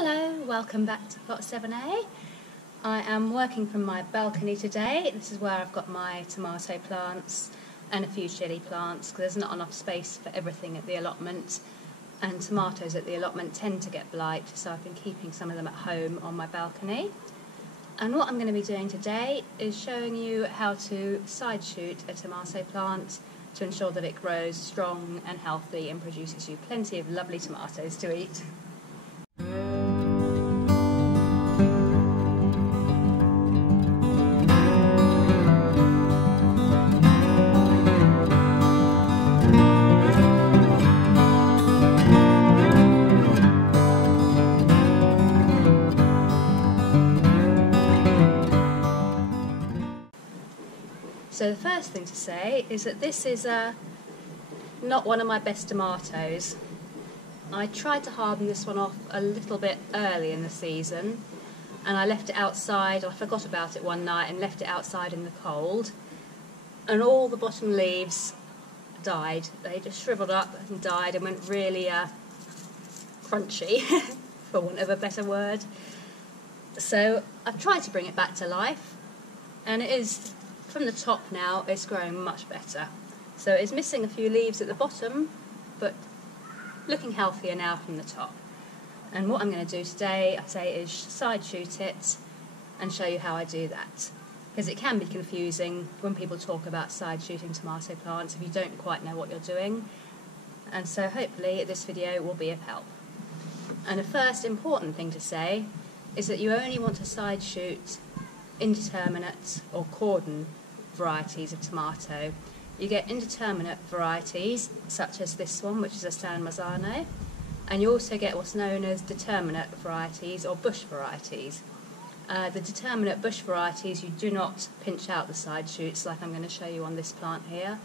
Hello, welcome back to plot 7A. I am working from my balcony today. This is where I've got my tomato plants and a few chilli plants because there's not enough space for everything at the allotment, and tomatoes at the allotment tend to get blight, so I've been keeping some of them at home on my balcony. And what I'm going to be doing today is showing you how to side shoot a tomato plant to ensure that it grows strong and healthy and produces you plenty of lovely tomatoes to eat. So the first thing to say is that this is not one of my best tomatoes. I tried to harden this one off a little bit early in the season, and I left it outside. I forgot about it one night and left it outside in the cold, and all the bottom leaves died. They just shriveled up and died and went really crunchy, for want of a better word. So I've tried to bring it back to life, and it is, from the top now, it's growing much better. So it's missing a few leaves at the bottom, but looking healthier now from the top. And what I'm going to do today, I say, is side shoot it and show you how I do that. Because it can be confusing when people talk about side shooting tomato plants if you don't quite know what you're doing. And so hopefully this video will be of help. And the first important thing to say is that you only want to side shoot indeterminate or cordon varieties of tomato. You get indeterminate varieties such as this one, which is a San Marzano, and you also get what's known as determinate varieties or bush varieties. The determinate bush varieties, you do not pinch out the side shoots like I'm going to show you on this plant here,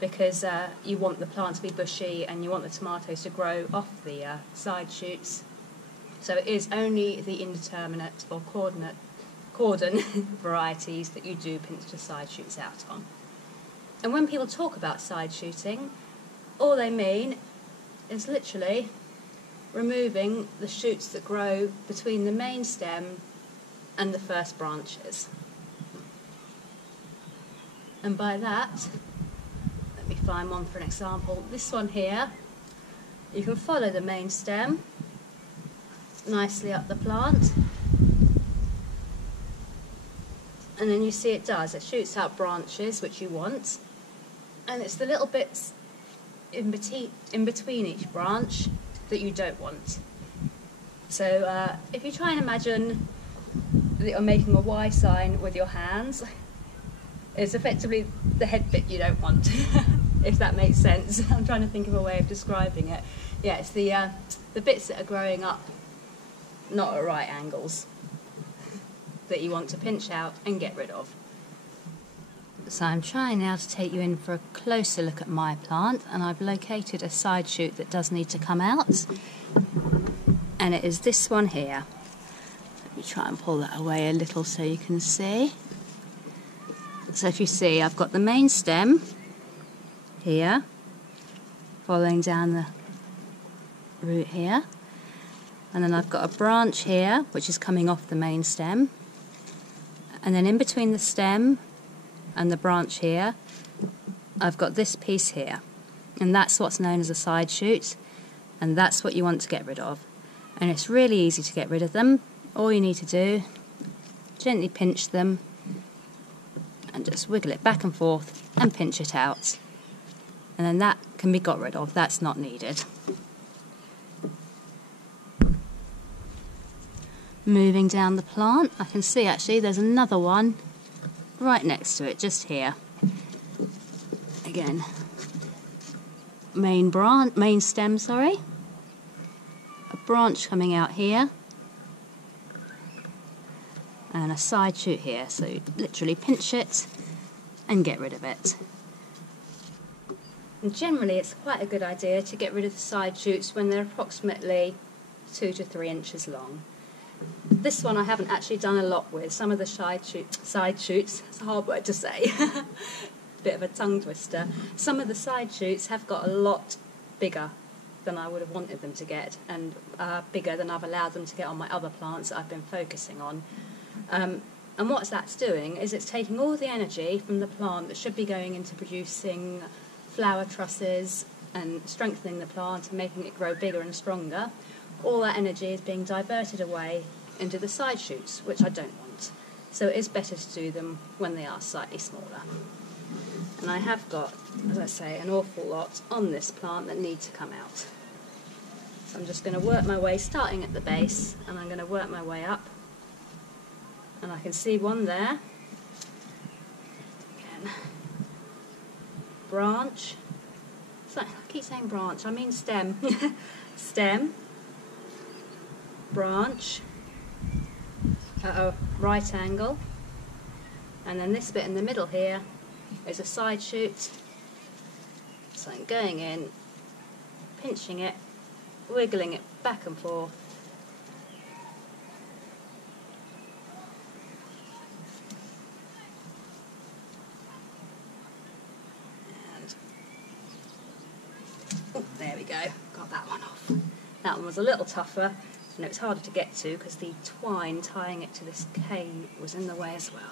because you want the plant to be bushy and you want the tomatoes to grow off the side shoots. So it is only the indeterminate or cordon varieties that you do pinch the side shoots out on. And when people talk about side shooting, all they mean is literally removing the shoots that grow between the main stem and the first branches. And by that, let me find one for an example. This one here, you can follow the main stem nicely up the plant, and then you see it shoots out branches which you want, and it's the little bits in between each branch that you don't want. So if you try and imagine that you're making a Y sign with your hands, it's effectively the head bit you don't want, if that makes sense. I'm trying to think of a way of describing it. Yeah, it's the bits that are growing up not at right angles that you want to pinch out and get rid of. So I'm trying now to take you in for a closer look at my plant, and I've located a side shoot that does need to come out, and it is this one here. Let me try and pull that away a little so you can see. So if you see, I've got the main stem here following down the root here, and then I've got a branch here which is coming off the main stem, and then in between the stem and the branch here, I've got this piece here, and that's what's known as a side shoot, and that's what you want to get rid of. And it's really easy to get rid of them. All you need to do, gently pinch them and just wiggle it back and forth and pinch it out, and then that can be got rid of. That's not needed. Moving down the plant, I can see actually there's another one right next to it, just here. Again, main stem, sorry. A branch coming out here, and a side shoot here. So you literally pinch it and get rid of it. And generally, it's quite a good idea to get rid of the side shoots when they're approximately 2 to 3 inches long. This one I haven't actually done a lot with. Some of the side shoots, it's a hard word to say, bit of a tongue twister. Some of the side shoots have got a lot bigger than I would have wanted them to get, and bigger than I've allowed them to get on my other plants that I've been focusing on. And what that's doing is it's taking all the energy from the plant that should be going into producing flower trusses and strengthening the plant and making it grow bigger and stronger. All that energy is being diverted away into the side shoots, which I don't want. So it is better to do them when they are slightly smaller. And I have got, as I say, an awful lot on this plant that need to come out. So I'm just going to work my way, starting at the base, and I'm going to work my way up. And I can see one there. Again. Branch. So, I keep saying branch, I mean stem. Stem. Branch. Right angle. And then this bit in the middle here is a side shoot. So I'm going in, pinching it, wiggling it back and forth. There we go, got that one off. That one was a little tougher, and it was harder to get to because the twine tying it to this cane was in the way as well.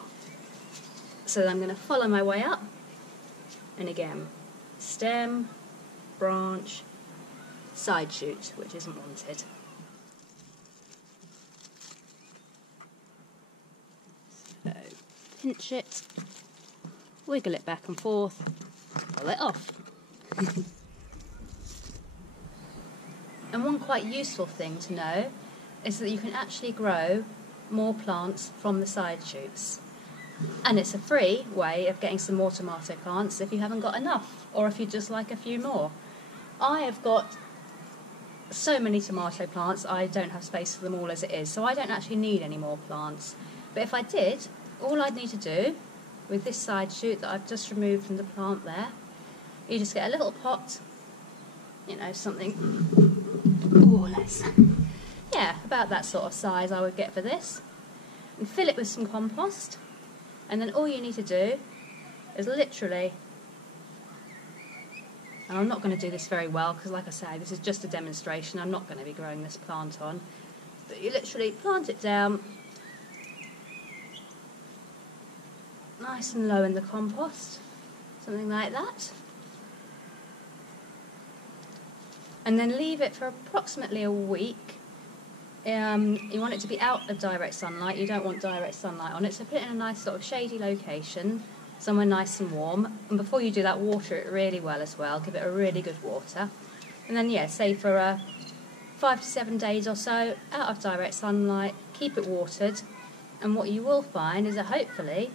So I'm going to follow my way up, and again, stem, branch, side shoot, which isn't wanted. So pinch it, wiggle it back and forth, pull it off. And one quite useful thing to know is that you can actually grow more plants from the side shoots. And it's a free way of getting some more tomato plants if you haven't got enough, or if you just like a few more. I have got so many tomato plants, I don't have space for them all as it is, so I don't actually need any more plants. But if I did, all I'd need to do with this side shoot that I've just removed from the plant there, you just get a little pot, you know, something, about that sort of size I would get for this, and fill it with some compost, and then all you need to do is literally, and I'm not going to do this very well because, like I say, this is just a demonstration, I'm not going to be growing this plant on, but you literally plant it down nice and low in the compost, something like that. And then leave it for approximately a week. You want it to be out of direct sunlight, you don't want direct sunlight on it, so put it in a nice sort of shady location, somewhere nice and warm, and before you do that, water it really well as well, give it a really good water. And then, yeah, say for 5 to 7 days or so, out of direct sunlight, keep it watered, and what you will find is that hopefully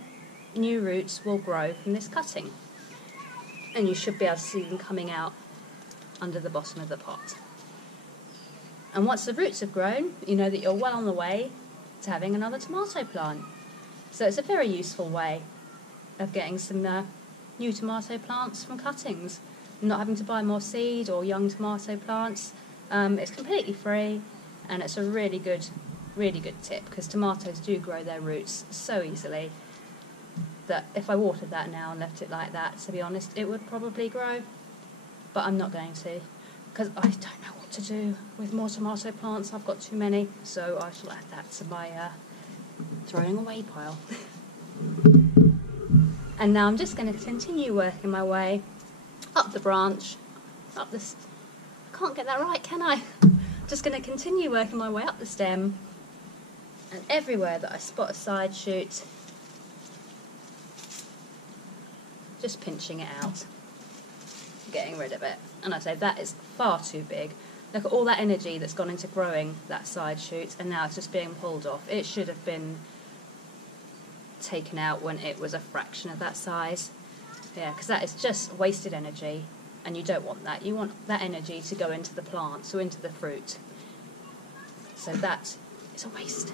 new roots will grow from this cutting. And you should be able to see them coming out under the bottom of the pot. And once the roots have grown, you know that you're well on the way to having another tomato plant. So it's a very useful way of getting some new tomato plants from cuttings, not having to buy more seed or young tomato plants. It's completely free, and it's a really good tip, because tomatoes do grow their roots so easily that if I watered that now and left it like that, to be honest, it would probably grow. But I'm not going to, because I don't know what to do with more tomato plants. I've got too many, so I shall add that to my throwing away pile. And now I'm just going to continue working my way up the branch, up the... I can't get that right, can I? Just going to continue working my way up the stem, and everywhere that I spot a side shoot, just pinching it out, getting rid of it. And I say that is far too big. Look at all that energy that's gone into growing that side shoot, and now it's just being pulled off. It should have been taken out when it was a fraction of that size. Yeah, because that is just wasted energy, and you don't want that. You want that energy to go into the plants or into the fruit. So that is a waste.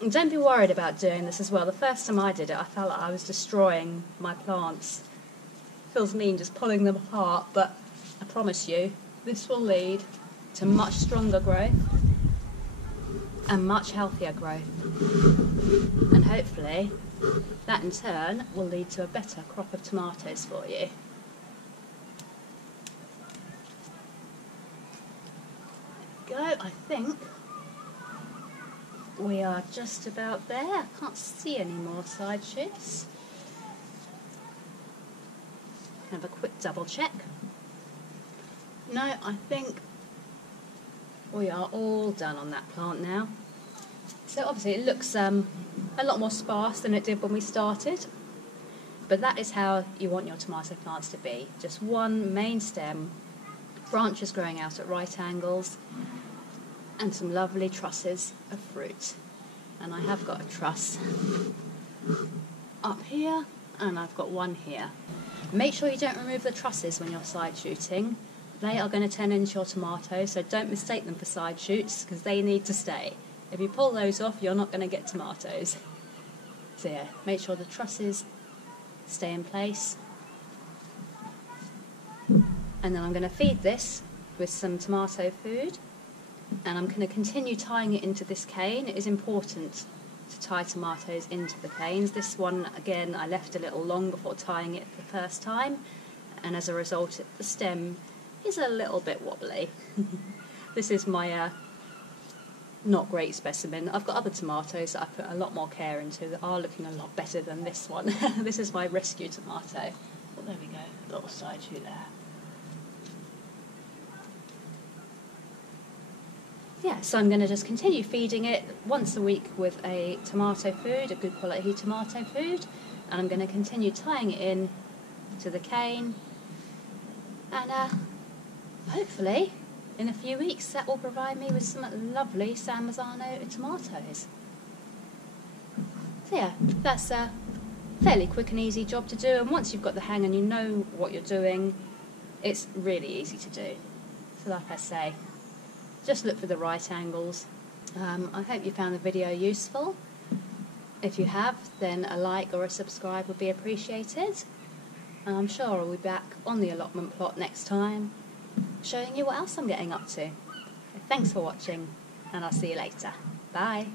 And don't be worried about doing this as well. The first time I did it, I felt like I was destroying my plants. It feels mean just pulling them apart, but I promise you, this will lead to much stronger growth and much healthier growth. And hopefully, that in turn will lead to a better crop of tomatoes for you. go. I think we are just about there. I can't see any more side shoots. Have a quick double check. No, I think we are all done on that plant now. So obviously it looks a lot more sparse than it did when we started, but that is how you want your tomato plants to be. Just one main stem, branches growing out at right angles, and some lovely trusses of fruit. And I have got a truss up here, and I've got one here. Make sure you don't remove the trusses when you're side shooting. They are going to turn into your tomatoes, so don't mistake them for side shoots because they need to stay. If you pull those off, you're not going to get tomatoes. So yeah, make sure the trusses stay in place. And then I'm going to feed this with some tomato food, and I'm going to continue tying it into this cane. It is important to tie tomatoes into the canes. This one, again, I left a little long before tying it the first time, and as a result the stem is a little bit wobbly. This is my not great specimen. I've got other tomatoes that I put a lot more care into that are looking a lot better than this one. This is my rescue tomato. Well, there we go, a little side shoot there. Yeah, so I'm going to just continue feeding it once a week with a tomato food, a good quality tomato food, and I'm going to continue tying it in to the cane, and hopefully in a few weeks that will provide me with some lovely San Marzano tomatoes. So yeah, that's a fairly quick and easy job to do, and once you've got the hang and you know what you're doing, it's really easy to do. So like I say, just look for the right angles. I hope you found the video useful. If you have, then a like or a subscribe would be appreciated. And I'm sure I'll be back on the allotment plot next time, showing you what else I'm getting up to. Thanks for watching, and I'll see you later. Bye.